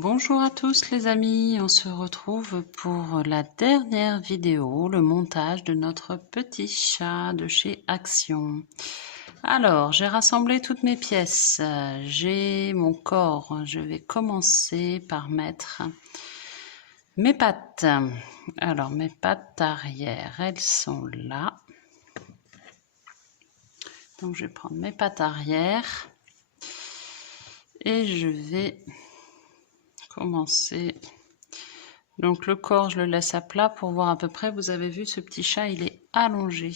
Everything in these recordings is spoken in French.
Bonjour à tous les amis, on se retrouve pour la dernière vidéo, le montage de notre petit chat de chez Action. Alors, j'ai rassemblé toutes mes pièces, j'ai mon corps, je vais commencer par mettre mes pattes. Alors, mes pattes arrière, elles sont là. Donc, je vais prendre mes pattes arrière et je vais commencer. Donc le corps, je le laisse à plat pour voir à peu près. Vous avez vu, ce petit chat, il est allongé.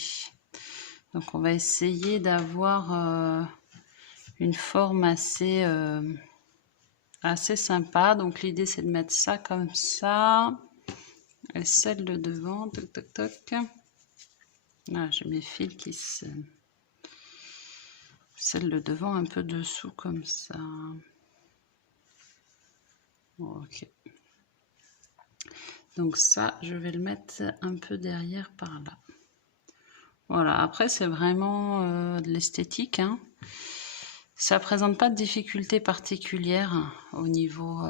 Donc on va essayer d'avoir une forme assez sympa. Donc l'idée, c'est de mettre ça comme ça. Et celle de devant, toc toc toc. Là, j'ai mes fils qui se... Celle de devant un peu dessous comme ça. Ok. Donc ça, je vais le mettre un peu derrière par là. Voilà, après c'est vraiment de l'esthétique, hein. Ça présente pas de difficulté particulière au niveau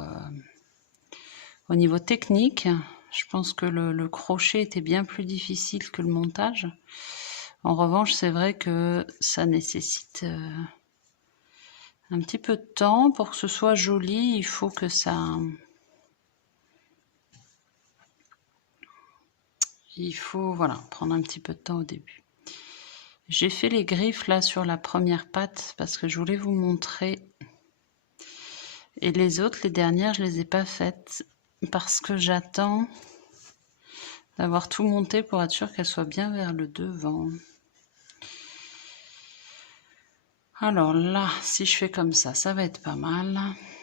technique. Je pense que le crochet était bien plus difficile que le montage. En revanche, c'est vrai que ça nécessite un petit peu de temps pour que ce soit joli. Il faut que ça... Il faut, voilà, prendre un petit peu de temps au début. J'ai fait les griffes là sur la première patte parce que je voulais vous montrer. Et les autres, les dernières, je les ai pas faites parce que j'attends d'avoir tout monté pour être sûr qu'elles soient bien vers le devant. Alors là, si je fais comme ça, ça va être pas mal.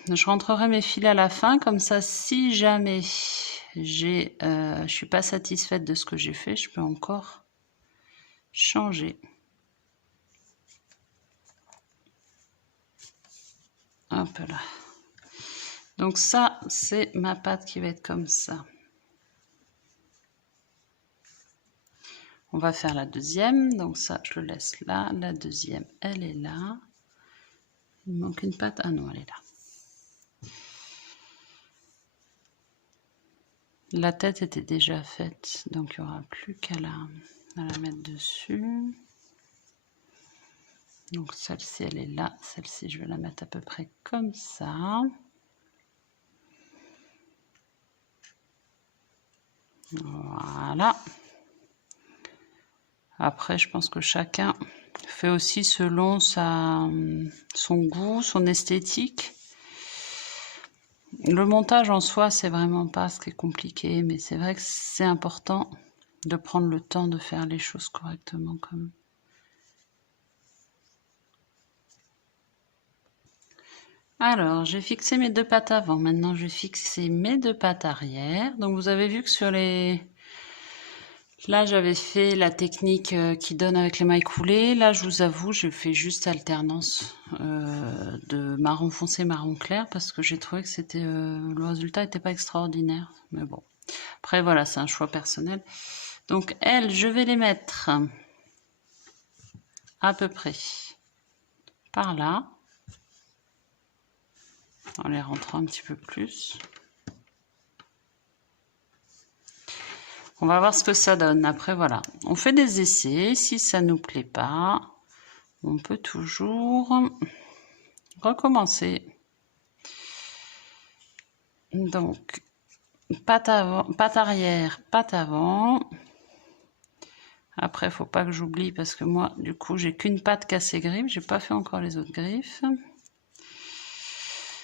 Je rentrerai mes fils à la fin, comme ça, si jamais je suis pas satisfaite de ce que j'ai fait, je peux encore changer. Hop là. Donc ça, c'est ma patte qui va être comme ça. On va faire la deuxième, donc ça, je le laisse là. La deuxième, elle est là. Il me manque une patte. Ah non, elle est là. La tête était déjà faite, donc il n'y aura plus qu'à la mettre dessus. Donc celle-ci, elle est là. Celle-ci, je vais la mettre à peu près comme ça. Voilà. Après, je pense que chacun fait aussi selon son goût, son esthétique. Le montage en soi, c'est vraiment pas ce qui est compliqué, mais c'est vrai que c'est important de prendre le temps de faire les choses correctement comme. Alors, j'ai fixé mes deux pattes avant. Maintenant, je vais fixer mes deux pattes arrière. Donc, vous avez vu que sur les... Là, j'avais fait la technique qui donne avec les mailles coulées. Là, je vous avoue, j'ai fait juste alternance de marron foncé, marron clair, parce que j'ai trouvé que c'était le résultat n'était pas extraordinaire. Mais bon, après, voilà, c'est un choix personnel. Donc, elles, je vais les mettre à peu près par là, en les rentrant un petit peu plus. On va voir ce que ça donne. Après, voilà, on fait des essais. Si ça nous plaît pas, on peut toujours recommencer. Donc, patte avant, patte arrière, patte avant. Après, il ne faut pas que j'oublie parce que moi, du coup, j'ai qu'une patte cassée griffes. J'ai pas fait encore les autres griffes.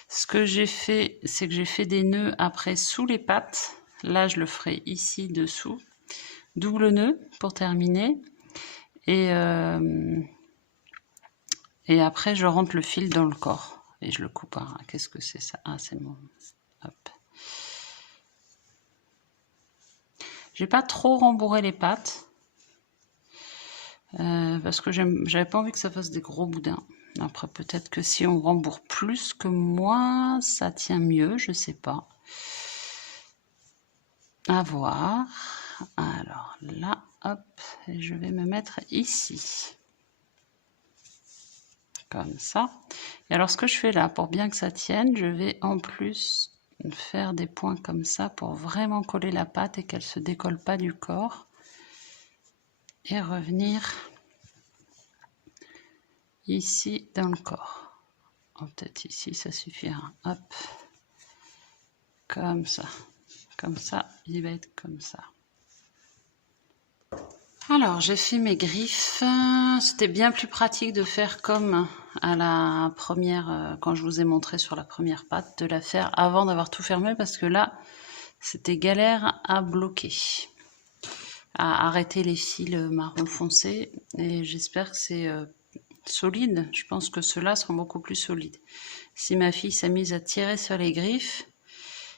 Ce que j'ai fait, c'est que j'ai fait des nœuds après sous les pattes. Là, je le ferai ici dessous. Double nœud pour terminer. Et après, je rentre le fil dans le corps. Et je le coupe. Hein. Qu'est-ce que c'est ça? Ah, c'est mon... Hop. J'ai pas trop rembourré les pattes. Parce que j'avais pas envie que ça fasse des gros boudins. Après, peut-être que si on rembourre plus que moi, ça tient mieux, je sais pas. À voir. Alors là, hop, et je vais me mettre ici. Comme ça. Et alors, ce que je fais là, pour bien que ça tienne, je vais en plus faire des points comme ça pour vraiment coller la pâte et qu'elle se décolle pas du corps. Et revenir ici dans le corps. Oh, peut-être ici, ça suffira. Hop. Comme ça. Comme ça, il va être comme ça. Alors, j'ai fait mes griffes. C'était bien plus pratique de faire comme à la première, quand je vous ai montré sur la première pâte, de la faire avant d'avoir tout fermé parce que là, c'était galère à bloquer, à arrêter les fils marron foncé. Et j'espère que c'est solide. Je pense que ceux-là seront beaucoup plus solides. Si ma fille s'amuse à tirer sur les griffes,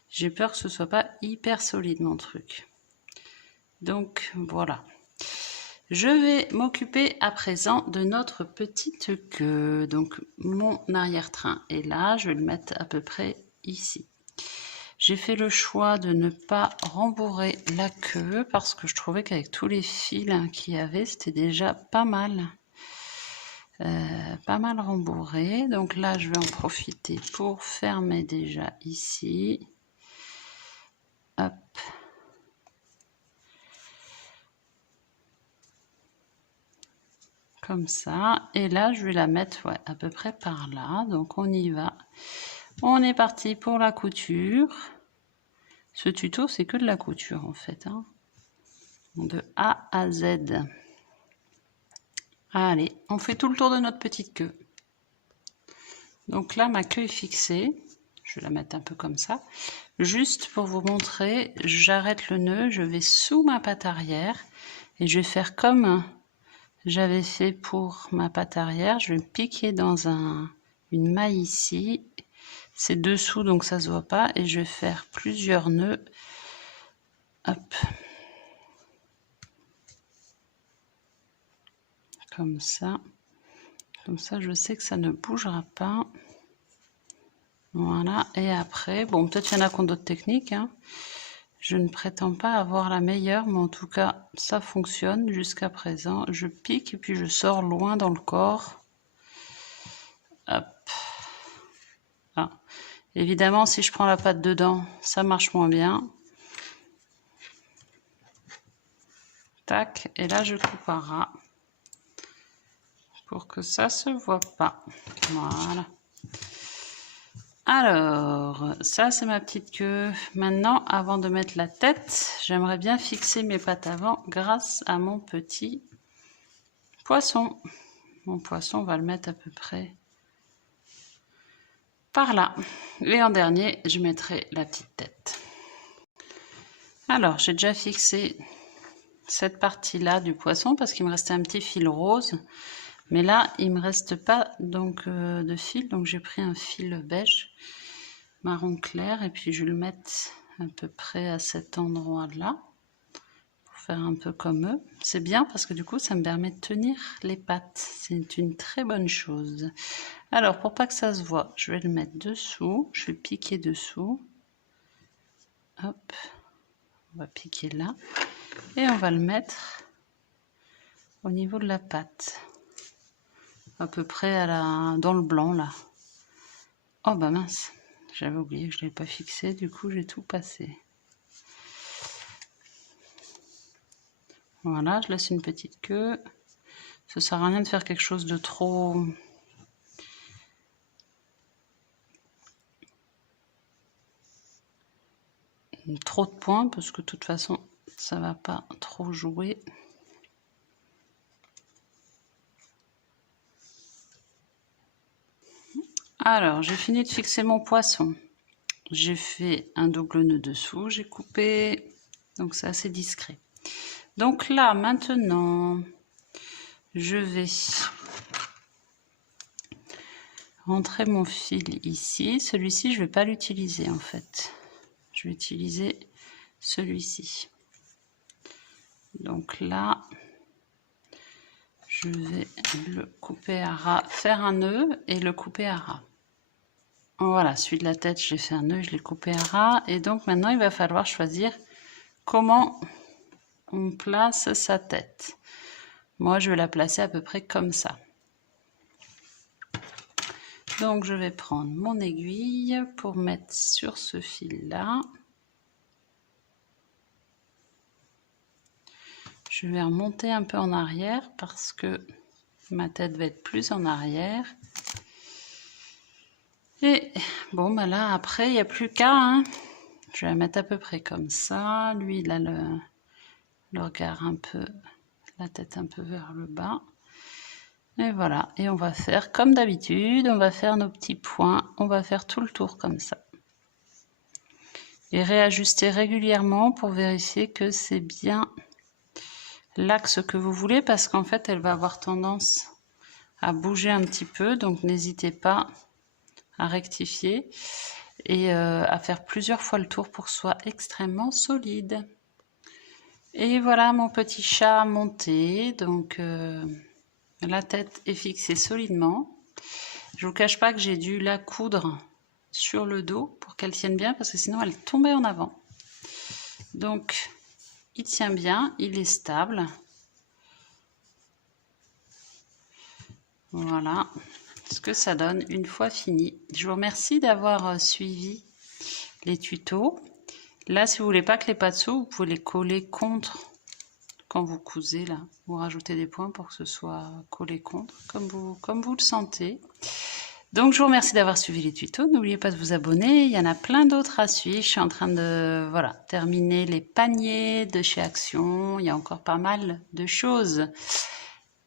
j'ai peur que ce soit pas hyper solide mon truc. Donc voilà. Je vais m'occuper à présent de notre petite queue. Donc mon arrière-train est là, je vais le mettre à peu près ici. J'ai fait le choix de ne pas rembourrer la queue parce que je trouvais qu'avec tous les fils qu'il y avait, c'était déjà pas mal. Pas mal rembourré. Donc là, je vais en profiter pour fermer déjà ici. Hop. Comme ça. Et là, je vais la mettre à peu près par là. Donc, on y va. On est parti pour la couture. Ce tuto, c'est que de la couture, en fait. Hein. De A à Z. Allez, on fait tout le tour de notre petite queue. Donc là, ma queue est fixée. Je vais la mettre un peu comme ça. Juste pour vous montrer, j'arrête le nœud, je vais sous ma patte arrière. Et je vais faire comme j'avais fait pour ma patte arrière. Je vais piquer dans une maille ici. C'est dessous, donc ça se voit pas. Et je vais faire plusieurs nœuds. Hop. Comme ça. Comme ça, je sais que ça ne bougera pas. Voilà. Et après, bon, peut-être qu'il y en a qui ont d'autres techniques. Hein. Je ne prétends pas avoir la meilleure, mais en tout cas, ça fonctionne jusqu'à présent. Je pique et puis je sors loin dans le corps. Hop. Ah. Évidemment, si je prends la pâte dedans, ça marche moins bien. Tac. Et là, je coupe à ras pour que ça se voit pas. Voilà. Alors, ça c'est ma petite queue. Maintenant, avant de mettre la tête, j'aimerais bien fixer mes pattes avant grâce à mon petit poisson. Mon poisson, on va le mettre à peu près par là. Et en dernier, je mettrai la petite tête. Alors, j'ai déjà fixé cette partie-là du poisson parce qu'il me restait un petit fil rose. Mais là, il me reste pas donc de fil, donc j'ai pris un fil beige. Marron clair et puis je vais le mettre à peu près à cet endroit là pour faire un peu comme eux. C'est bien parce que du coup ça me permet de tenir les pattes, c'est une très bonne chose. Alors pour pas que ça se voit, je vais le mettre dessous, je vais piquer dessous, hop, on va piquer là et on va le mettre au niveau de la patte, à peu près dans le blanc là. Oh bah mince, j'avais oublié que je ne l'ai pas fixé, du coup j'ai tout passé. Voilà, je laisse une petite queue. Ça sert à rien de faire quelque chose de trop... trop de points, parce que de toute façon, ça va pas trop jouer. Alors, j'ai fini de fixer mon poisson. J'ai fait un double nœud dessous, j'ai coupé, donc c'est assez discret. Donc là, maintenant, je vais rentrer mon fil ici. Celui-ci, je ne vais pas l'utiliser en fait. Je vais utiliser celui-ci. Donc là, je vais le couper à ras, faire un nœud et le couper à ras. Voilà, celui de la tête, j'ai fait un nœud, je l'ai coupé à ras. Et donc maintenant, il va falloir choisir comment on place sa tête. Moi, je vais la placer à peu près comme ça. Donc je vais prendre mon aiguille pour mettre sur ce fil-là. Je vais remonter un peu en arrière parce que ma tête va être plus en arrière. Et bon, bah là, après, il n'y a plus qu'à. Hein. Je vais la mettre à peu près comme ça. Lui, il a le regard un peu, la tête un peu vers le bas. Et voilà. Et on va faire comme d'habitude. On va faire nos petits points. On va faire tout le tour comme ça. Et réajuster régulièrement pour vérifier que c'est bien l'axe que vous voulez, parce qu'en fait elle va avoir tendance à bouger un petit peu, donc n'hésitez pas à rectifier et à faire plusieurs fois le tour pour que ce soit extrêmement solide. Et voilà mon petit chat monté, donc la tête est fixée solidement. Je vous cache pas que j'ai dû la coudre sur le dos pour qu'elle tienne bien, parce que sinon elle tombait en avant. Donc il tient bien, il est stable. Voilà ce que ça donne une fois fini. Je vous remercie d'avoir suivi les tutos. Là, si vous voulez pas que les pas dessous, vous pouvez les coller contre quand vous cousez là. Vous rajoutez des points pour que ce soit collé contre, comme vous le sentez. Donc, je vous remercie d'avoir suivi les tutos. N'oubliez pas de vous abonner. Il y en a plein d'autres à suivre. Je suis en train de terminer les paniers de chez Action. Il y a encore pas mal de choses.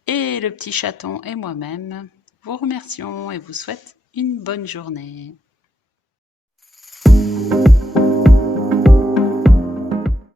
Et le petit chaton et moi-même vous remercions et vous souhaite une bonne journée.